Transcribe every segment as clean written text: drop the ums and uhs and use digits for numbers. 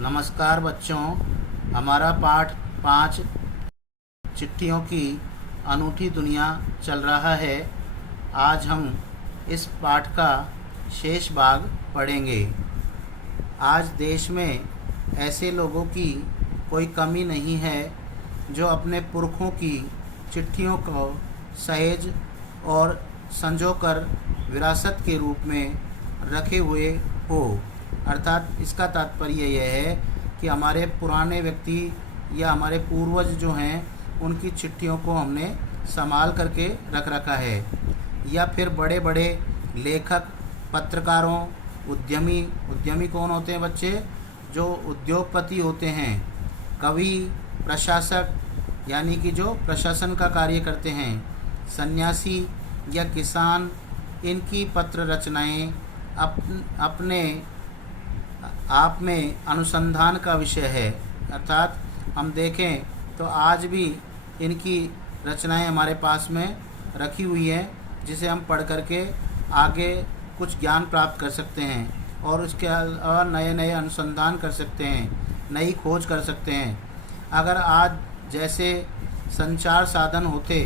नमस्कार बच्चों, हमारा पाठ 5 चिट्ठियों की अनूठी दुनिया चल रहा है। आज हम इस पाठ का शेष भाग पढ़ेंगे। आज देश में ऐसे लोगों की कोई कमी नहीं है जो अपने पुरखों की चिट्ठियों को सहेज और संजोकर विरासत के रूप में रखे हुए हो। अर्थात इसका तात्पर्य यह है कि हमारे पुराने व्यक्ति या हमारे पूर्वज जो हैं उनकी चिट्ठियों को हमने संभाल करके रख रखा है, या फिर बड़े बड़े लेखक, पत्रकारों, उद्यमी कौन होते हैं बच्चे? जो उद्योगपति होते हैं, कवि, प्रशासक यानी कि जो प्रशासन का कार्य करते हैं, सन्यासी या किसान, इनकी पत्र रचनाएं अपने आप में अनुसंधान का विषय है। अर्थात हम देखें तो आज भी इनकी रचनाएं हमारे पास में रखी हुई हैं, जिसे हम पढ़ करके आगे कुछ ज्ञान प्राप्त कर सकते हैं और उसके अलावा नए नए अनुसंधान कर सकते हैं, नई खोज कर सकते हैं। अगर आज जैसे संचार साधन होते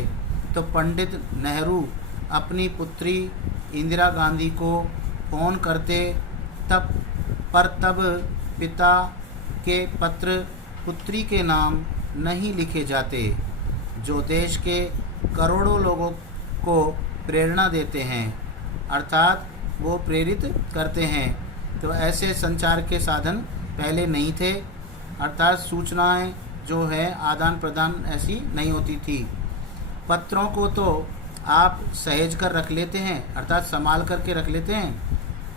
तो पंडित नेहरू अपनी पुत्री इंदिरा गांधी को फ़ोन करते, तब पिता के पत्र पुत्री के नाम नहीं लिखे जाते, जो देश के करोड़ों लोगों को प्रेरणा देते हैं, अर्थात वो प्रेरित करते हैं। तो ऐसे संचार के साधन पहले नहीं थे, अर्थात सूचनाएं जो है आदान प्रदान ऐसी नहीं होती थी। पत्रों को तो आप सहेज कर रख लेते हैं, अर्थात संभाल करके रख लेते हैं,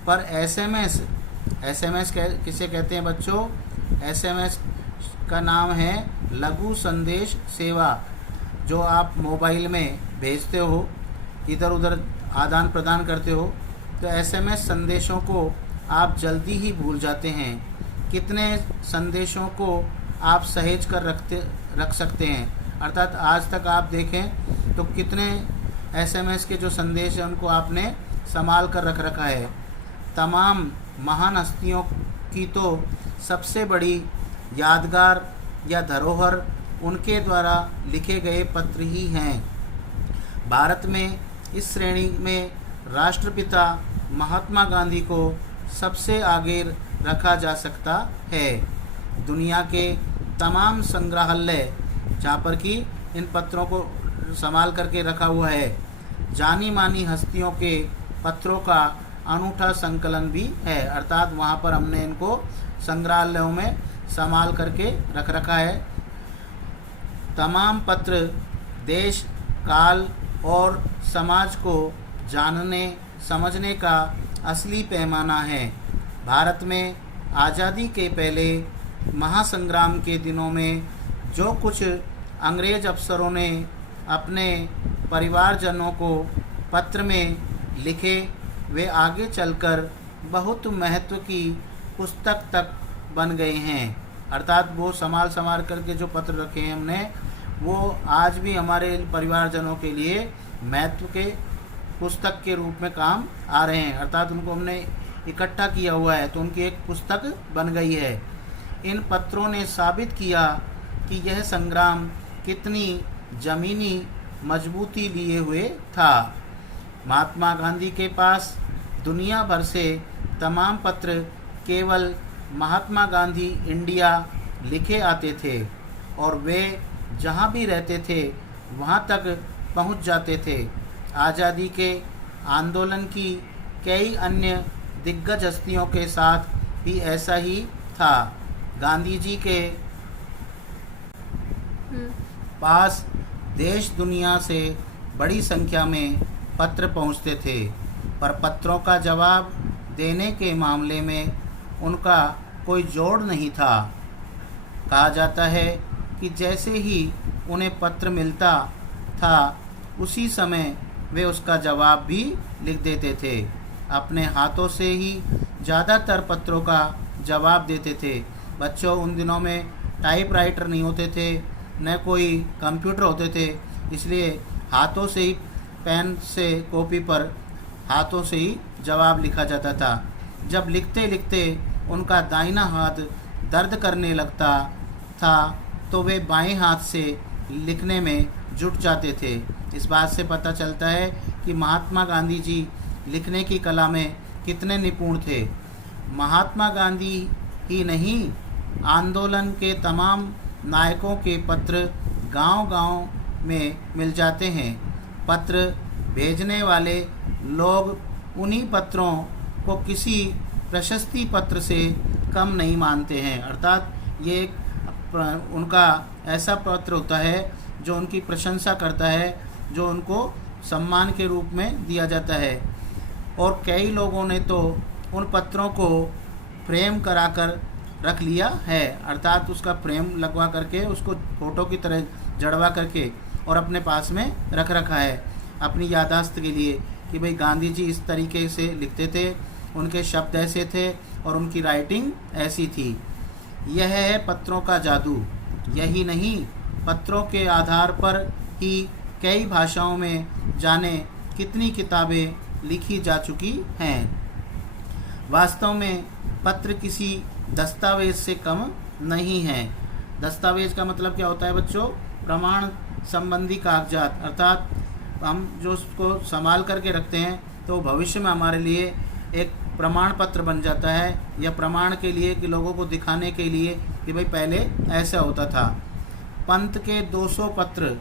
पर एसएमएस किसे कहते हैं बच्चों? एसएमएस का नाम है लघु संदेश सेवा। जो आप मोबाइल में भेजते हो, इधर उधर आदान प्रदान करते हो, तो एसएमएस संदेशों को आप जल्दी ही भूल जाते हैं। कितने संदेशों को आप सहेज कर रख सकते हैं? अर्थात आज तक आप देखें तो कितने एसएमएस के जो संदेश हैं उनको आपने संभाल कर रख रखा है। तमाम महान हस्तियों की तो सबसे बड़ी यादगार या धरोहर उनके द्वारा लिखे गए पत्र ही हैं। भारत में इस श्रेणी में राष्ट्रपिता महात्मा गांधी को सबसे आगे रखा जा सकता है। दुनिया के तमाम संग्रहालय जहाँ पर कि इन पत्रों को संभाल करके रखा हुआ है, जानी मानी हस्तियों के पत्रों का अनूठा संकलन भी है, अर्थात वहाँ पर हमने इनको संग्रहालयों में संभाल करके रख रखा है। तमाम पत्र देश, काल और समाज को जानने समझने का असली पैमाना है। भारत में आज़ादी के पहले महासंग्राम के दिनों में जो कुछ अंग्रेज अफसरों ने अपने परिवारजनों को पत्र में लिखे, वे आगे चलकर बहुत महत्व की पुस्तक तक बन गए हैं। अर्थात वो संभाल करके जो पत्र रखे हैं हमने, वो आज भी हमारे परिवारजनों के लिए महत्व के पुस्तक के रूप में काम आ रहे हैं। अर्थात उनको हमने इकट्ठा किया हुआ है तो उनकी एक पुस्तक बन गई है। इन पत्रों ने साबित किया कि यह संग्राम कितनी ज़मीनी मजबूती लिए हुए था। महात्मा गांधी के पास दुनिया भर से तमाम पत्र केवल महात्मा गांधी इंडिया लिखे आते थे और वे जहाँ भी रहते थे वहाँ तक पहुँच जाते थे। आज़ादी के आंदोलन की कई अन्य दिग्गज हस्तियों के साथ भी ऐसा ही था। गांधी जी के पास देश दुनिया से बड़ी संख्या में पत्र पहुंचते थे, पर पत्रों का जवाब देने के मामले में उनका कोई जोड़ नहीं था। कहा जाता है कि जैसे ही उन्हें पत्र मिलता था उसी समय वे उसका जवाब भी लिख देते थे। अपने हाथों से ही ज़्यादातर पत्रों का जवाब देते थे। बच्चों, उन दिनों में टाइपराइटर नहीं होते थे, न कोई कंप्यूटर होते थे, इसलिए हाथों से ही पेन से कॉपी पर हाथों से ही जवाब लिखा जाता था। जब लिखते लिखते उनका दाहिना हाथ दर्द करने लगता था तो वे बाएं हाथ से लिखने में जुट जाते थे। इस बात से पता चलता है कि महात्मा गांधी जी लिखने की कला में कितने निपुण थे। महात्मा गांधी ही नहीं, आंदोलन के तमाम नायकों के पत्र गांव-गांव में मिल जाते हैं। पत्र भेजने वाले लोग उन्हीं पत्रों को किसी प्रशस्ति पत्र से कम नहीं मानते हैं। अर्थात ये एक उनका ऐसा पत्र होता है जो उनकी प्रशंसा करता है, जो उनको सम्मान के रूप में दिया जाता है। और कई लोगों ने तो उन पत्रों को फ्रेम कराकर रख लिया है, अर्थात उसका फ्रेम लगवा करके उसको फ़ोटो की तरह जड़वा करके और अपने पास में रख रखा है अपनी याददाश्त के लिए कि भाई गांधी जी इस तरीके से लिखते थे, उनके शब्द ऐसे थे और उनकी राइटिंग ऐसी थी। यह है पत्रों का जादू। यही नहीं, पत्रों के आधार पर ही कई भाषाओं में जाने कितनी किताबें लिखी जा चुकी हैं। वास्तव में पत्र किसी दस्तावेज से कम नहीं है। दस्तावेज का मतलब क्या होता है बच्चों? प्रमाण संबंधी कागजात, अर्थात हम जो उसको संभाल करके रखते हैं तो भविष्य में हमारे लिए एक प्रमाण पत्र बन जाता है, या प्रमाण के लिए कि लोगों को दिखाने के लिए कि भाई पहले ऐसा होता था। पंत के 200 पत्र,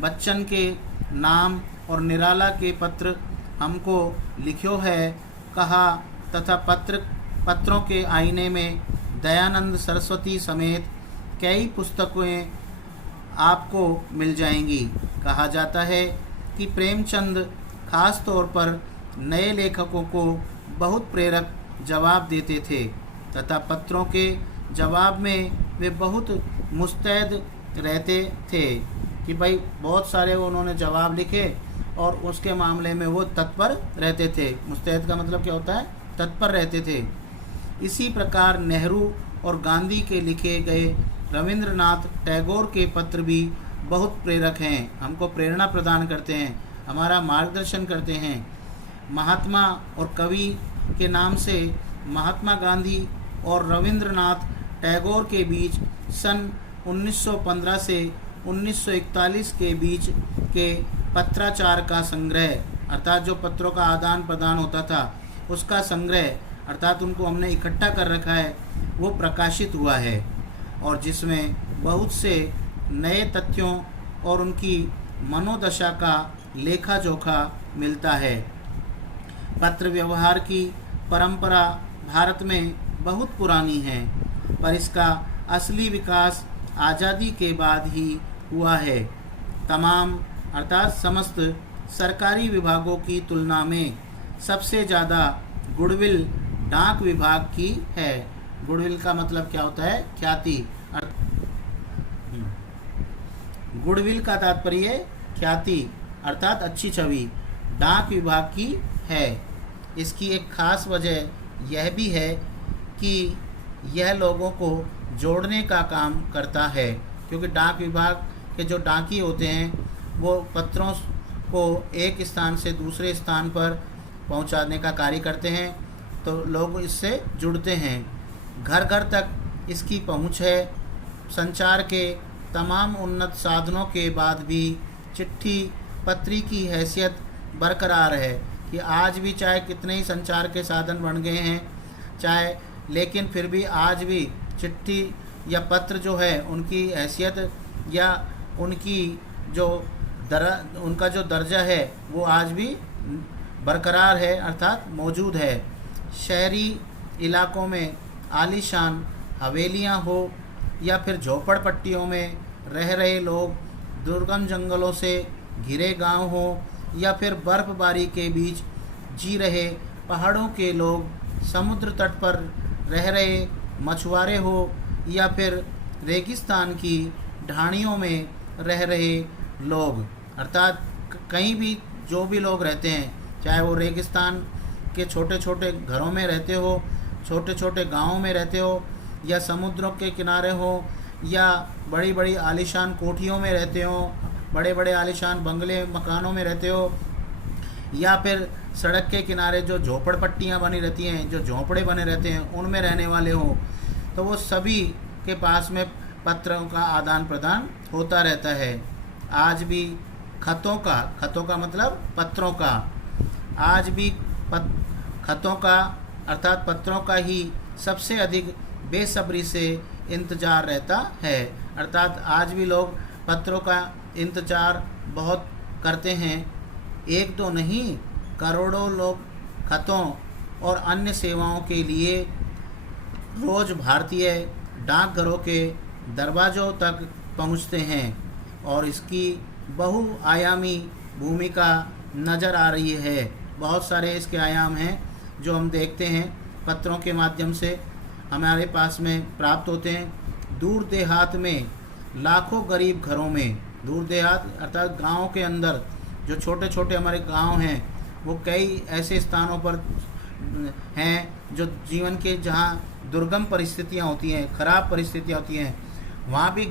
बच्चन के नाम और निराला के पत्र हमको लिखो है कहा, तथा पत्रों के आईने में दयानंद सरस्वती समेत कई पुस्तकें आपको मिल जाएंगी। कहा जाता है कि प्रेमचंद खास तौर पर नए लेखकों को बहुत प्रेरक जवाब देते थे, तथा पत्रों के जवाब में वे बहुत मुस्तैद रहते थे कि भाई बहुत सारे उन्होंने जवाब लिखे और उसके मामले में वो तत्पर रहते थे। मुस्तैद का मतलब क्या होता है? तत्पर रहते थे। इसी प्रकार नेहरू और गांधी के लिखे गए रविंद्रनाथ टैगोर के पत्र भी बहुत प्रेरक हैं, हमको प्रेरणा प्रदान करते हैं, हमारा मार्गदर्शन करते हैं। महात्मा और कवि के नाम से महात्मा गांधी और रविंद्रनाथ टैगोर के बीच सन 1915 से 1941 के बीच के पत्राचार का संग्रह, अर्थात जो पत्रों का आदान प्रदान होता था उसका संग्रह, अर्थात उनको हमने इकट्ठा कर रखा है, वो प्रकाशित हुआ है, और जिसमें बहुत से नए तथ्यों और उनकी मनोदशा का लेखा जोखा मिलता है। पत्र व्यवहार की परंपरा भारत में बहुत पुरानी है, पर इसका असली विकास आज़ादी के बाद ही हुआ है। तमाम अर्थात समस्त सरकारी विभागों की तुलना में सबसे ज़्यादा गुडविल डाक विभाग की है। गुडविल का मतलब क्या होता है? ख्याति। गुडविल का तात्पर्य ख्याति अर्थात अच्छी छवि डाक विभाग की है। इसकी एक खास वजह यह भी है कि यह लोगों को जोड़ने का काम करता है, क्योंकि डाक विभाग के जो डाकी होते हैं वो पत्रों को एक स्थान से दूसरे स्थान पर पहुंचाने का कार्य करते हैं, तो लोग इससे जुड़ते हैं। घर घर तक इसकी पहुंच है। संचार के तमाम उन्नत साधनों के बाद भी चिट्ठी पत्री की हैसियत बरकरार है कि आज भी चाहे कितने ही संचार के साधन बन गए हैं, चाहे, लेकिन फिर भी आज भी चिट्ठी या पत्र जो है उनकी हैसियत या उनकी जो उनका जो दर्जा है वो आज भी बरकरार है, अर्थात मौजूद है। शहरी इलाकों में आलीशान हवेलियां हो या फिर झोपड़पट्टियों में रह रहे लोग, दुर्गम जंगलों से घिरे गांव हो या फिर बर्फबारी के बीच जी रहे पहाड़ों के लोग, समुद्र तट पर रह रहे मछुआरे हो या फिर रेगिस्तान की ढाणियों में रह रहे लोग, अर्थात कहीं भी जो भी लोग रहते हैं, चाहे वो रेगिस्तान के छोटे छोटे घरों में रहते हो, छोटे छोटे गांवों में रहते हो, या समुद्रों के किनारे हो, या बड़ी बड़ी आलीशान कोठियों में रहते हो, बड़े बड़े आलीशान बंगले मकानों में रहते हो, या फिर सड़क के किनारे जो झोपड़पट्टियाँ बनी रहती हैं, जो झोंपड़े बने रहते हैं, उनमें रहने वाले हो, तो वो सभी के पास में पत्रों का आदान प्रदान होता रहता है। आज भी खतों का मतलब पत्रों का, आज भी खतों का अर्थात पत्रों का ही सबसे अधिक बेसब्री से इंतज़ार रहता है। अर्थात आज भी लोग पत्रों का इंतज़ार बहुत करते हैं। एक दो नहीं, करोड़ों लोग खतों और अन्य सेवाओं के लिए रोज़ भारतीय डाकघरों के दरवाज़ों तक पहुंचते हैं और इसकी बहुआयामी भूमिका नज़र आ रही है। बहुत सारे इसके आयाम हैं जो हम देखते हैं, पत्रों के माध्यम से हमारे पास में प्राप्त होते हैं। दूर देहात में लाखों गरीब घरों में, दूर देहात अर्थात गाँव के अंदर जो छोटे छोटे हमारे गांव हैं, वो कई ऐसे स्थानों पर हैं जो जीवन के जहाँ दुर्गम परिस्थितियाँ होती हैं, ख़राब परिस्थितियाँ होती हैं, वहाँ भी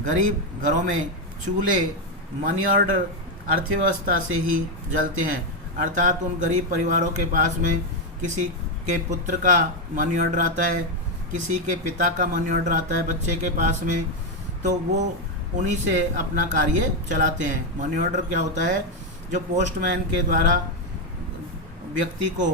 गरीब घरों में चूल्हे मनी ऑर्डर अर्थव्यवस्था से ही जलते हैं। अर्थात उन गरीब परिवारों के पास में किसी के पुत्र का मनी ऑर्डर आता है, किसी के पिता का मनी ऑर्डर आता है बच्चे के पास में, तो वो उन्हीं से अपना कार्य चलाते हैं। मनी ऑर्डर क्या होता है? जो पोस्टमैन के द्वारा व्यक्ति को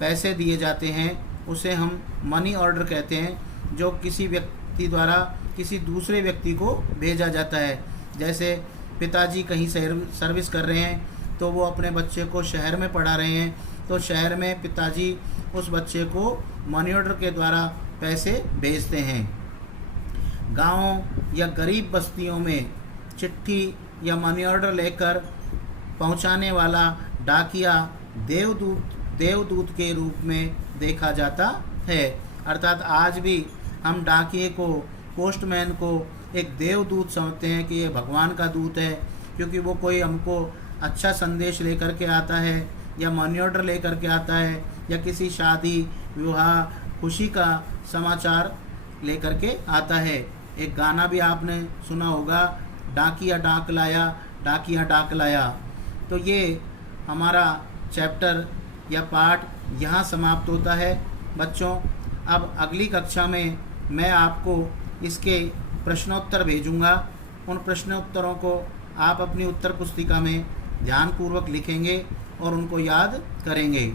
पैसे दिए जाते हैं उसे हम मनी ऑर्डर कहते हैं, जो किसी व्यक्ति द्वारा किसी दूसरे व्यक्ति को भेजा जाता है। जैसे पिताजी कहीं सर्विस कर रहे हैं तो वो अपने बच्चे को शहर में पढ़ा रहे हैं, तो शहर में पिताजी उस बच्चे को मनी ऑर्डर के द्वारा पैसे भेजते हैं। गाँव या गरीब बस्तियों में चिट्ठी या मनी ऑर्डर लेकर पहुंचाने वाला डाकिया देवदूत के रूप में देखा जाता है। अर्थात आज भी हम डाकिये को, पोस्टमैन को एक देवदूत समझते हैं कि ये भगवान का दूत है, क्योंकि वो कोई हमको अच्छा संदेश लेकर के आता है या मनी ऑर्डर लेकर के आता है या किसी शादी विवाह खुशी का समाचार लेकर के आता है। एक गाना भी आपने सुना होगा, डाकिया डाक लाया, डाकिया डाक लाया। तो ये हमारा चैप्टर या पाठ यहाँ समाप्त होता है बच्चों। अब अगली कक्षा में मैं आपको इसके प्रश्नोत्तर भेजूँगा। उन प्रश्नोत्तरों को आप अपनी उत्तर पुस्तिका में ध्यानपूर्वक लिखेंगे और उनको याद करेंगे।